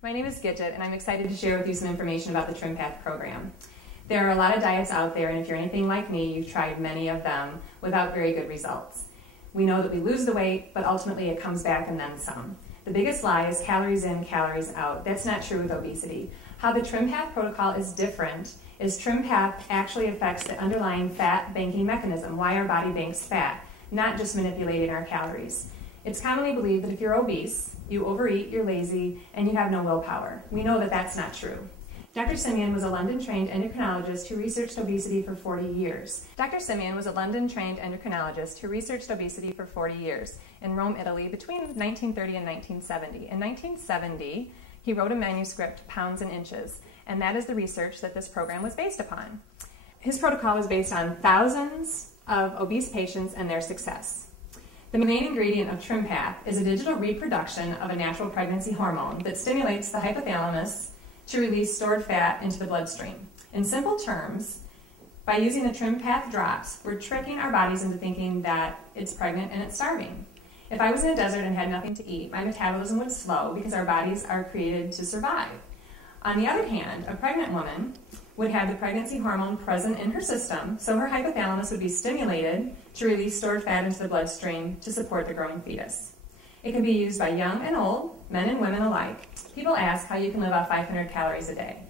My name is Gidget, and I'm excited to share with you some information about the Trim Path program. There are a lot of diets out there, and if you're anything like me, you've tried many of them without very good results. We know that we lose the weight, but ultimately it comes back and then some. The biggest lie is calories in, calories out. That's not true with obesity. How the Trim Path protocol is different is Trim Path actually affects the underlying fat banking mechanism, why our body banks fat, not just manipulating our calories. It's commonly believed that if you're obese, you overeat, you're lazy, and you have no willpower. We know that that's not true. Dr. Simeon was a London-trained endocrinologist who researched obesity for 40 years. Dr. Simeon was a London-trained endocrinologist who researched obesity for 40 years in Rome, Italy, between 1930 and 1970. In 1970, he wrote a manuscript, Pounds and Inches, and that is the research that this program was based upon. His protocol was based on thousands of obese patients and their success. The main ingredient of Trim Path is a digital reproduction of a natural pregnancy hormone that stimulates the hypothalamus to release stored fat into the bloodstream. In simple terms, by using the Trim Path drops, we're tricking our bodies into thinking that it's pregnant and it's starving. If I was in a desert and had nothing to eat, my metabolism would slow because our bodies are created to survive. On the other hand, a pregnant woman would have the pregnancy hormone present in her system, so her hypothalamus would be stimulated to release stored fat into the bloodstream to support the growing fetus. It can be used by young and old, men and women alike. People ask how you can live off 500 calories a day.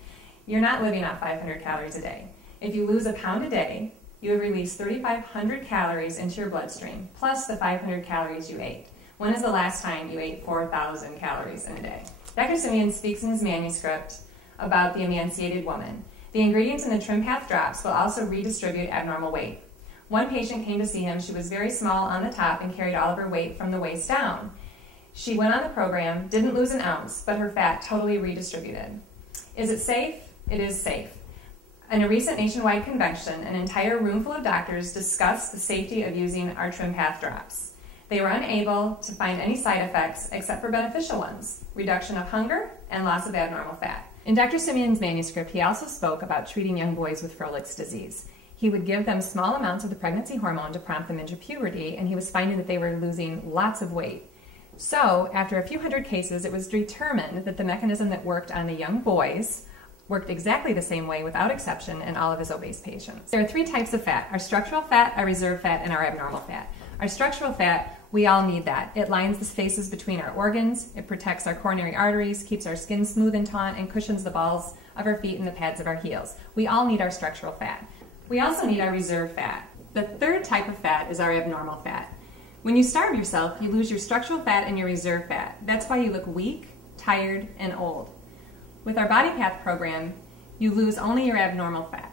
You're not living off 500 calories a day. If you lose a pound a day, you have released 3,500 calories into your bloodstream, plus the 500 calories you ate. When is the last time you ate 4,000 calories in a day? Dr. Simeon speaks in his manuscript about the emaciated woman. The ingredients in the Trim Path drops will also redistribute abnormal weight. One patient came to see him. She was very small on the top and carried all of her weight from the waist down. She went on the program, didn't lose an ounce, but her fat totally redistributed. Is it safe? It is safe. In a recent nationwide convention, an entire room full of doctors discussed the safety of using our Trim Path drops. They were unable to find any side effects except for beneficial ones, reduction of hunger and loss of abnormal fat. In Dr. Simeon's manuscript, he also spoke about treating young boys with Froehlich's disease. He would give them small amounts of the pregnancy hormone to prompt them into puberty, and he was finding that they were losing lots of weight. So, after a few hundred cases, it was determined that the mechanism that worked on the young boys worked exactly the same way without exception in all of his obese patients. There are three types of fat: our structural fat, our reserve fat, and our abnormal fat. Our structural fat, we all need that. It lines the spaces between our organs, it protects our coronary arteries, keeps our skin smooth and taut, and cushions the balls of our feet and the pads of our heels. We all need our structural fat. We also need our reserve fat. The third type of fat is our abnormal fat. When you starve yourself, you lose your structural fat and your reserve fat. That's why you look weak, tired, and old. With our Body Path program, you lose only your abnormal fat.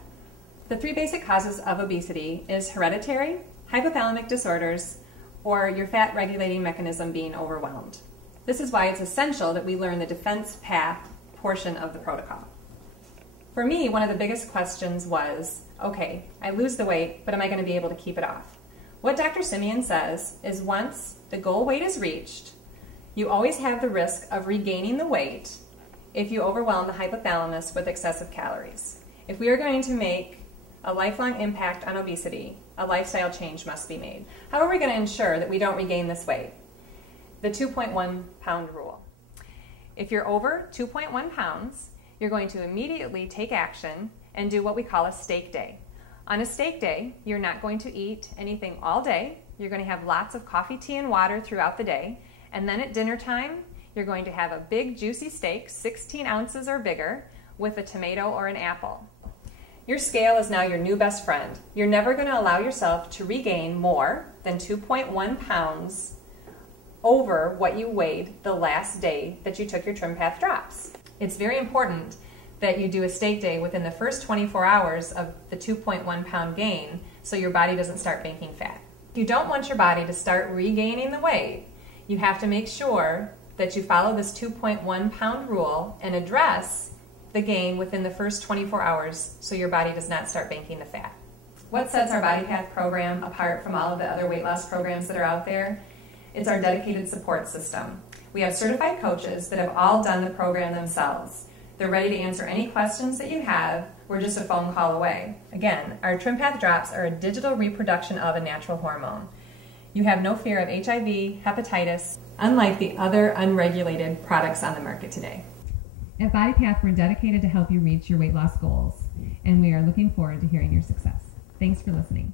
The three basic causes of obesity is hereditary, hypothalamic disorders, or your fat regulating mechanism being overwhelmed. This is why it's essential that we learn the defense path portion of the protocol. For me, one of the biggest questions was, okay, I lose the weight, but am I going to be able to keep it off? What Dr. Simeon says is once the goal weight is reached, you always have the risk of regaining the weight if you overwhelm the hypothalamus with excessive calories. If we are going to make a lifelong impact on obesity, a lifestyle change must be made. How are we going to ensure that we don't regain this weight? The 2.1 pound rule. If you're over 2.1 pounds, you're going to immediately take action and do what we call a steak day. On a steak day, you're not going to eat anything all day. You're going to have lots of coffee, tea, and water throughout the day. And then at dinner time, you're going to have a big juicy steak, 16 ounces or bigger, with a tomato or an apple. Your scale is now your new best friend. You're never going to allow yourself to regain more than 2.1 pounds over what you weighed the last day that you took your Trim Path drops. It's very important that you do a steak day within the first 24 hours of the 2.1 pound gain so your body doesn't start banking fat. If you don't want your body to start regaining the weight, you have to make sure that you follow this 2.1 pound rule and address the gain within the first 24 hours so your body does not start banking the fat. What sets our Body Path program apart from all of the other weight loss programs that are out there? It's our dedicated support system. We have certified coaches that have all done the program themselves. They're ready to answer any questions that you have. We're just a phone call away. Again, our Trim Path drops are a digital reproduction of a natural hormone. You have no fear of HIV, hepatitis, unlike the other unregulated products on the market today. At Body Path, we're dedicated to help you reach your weight loss goals, and we are looking forward to hearing your success. Thanks for listening.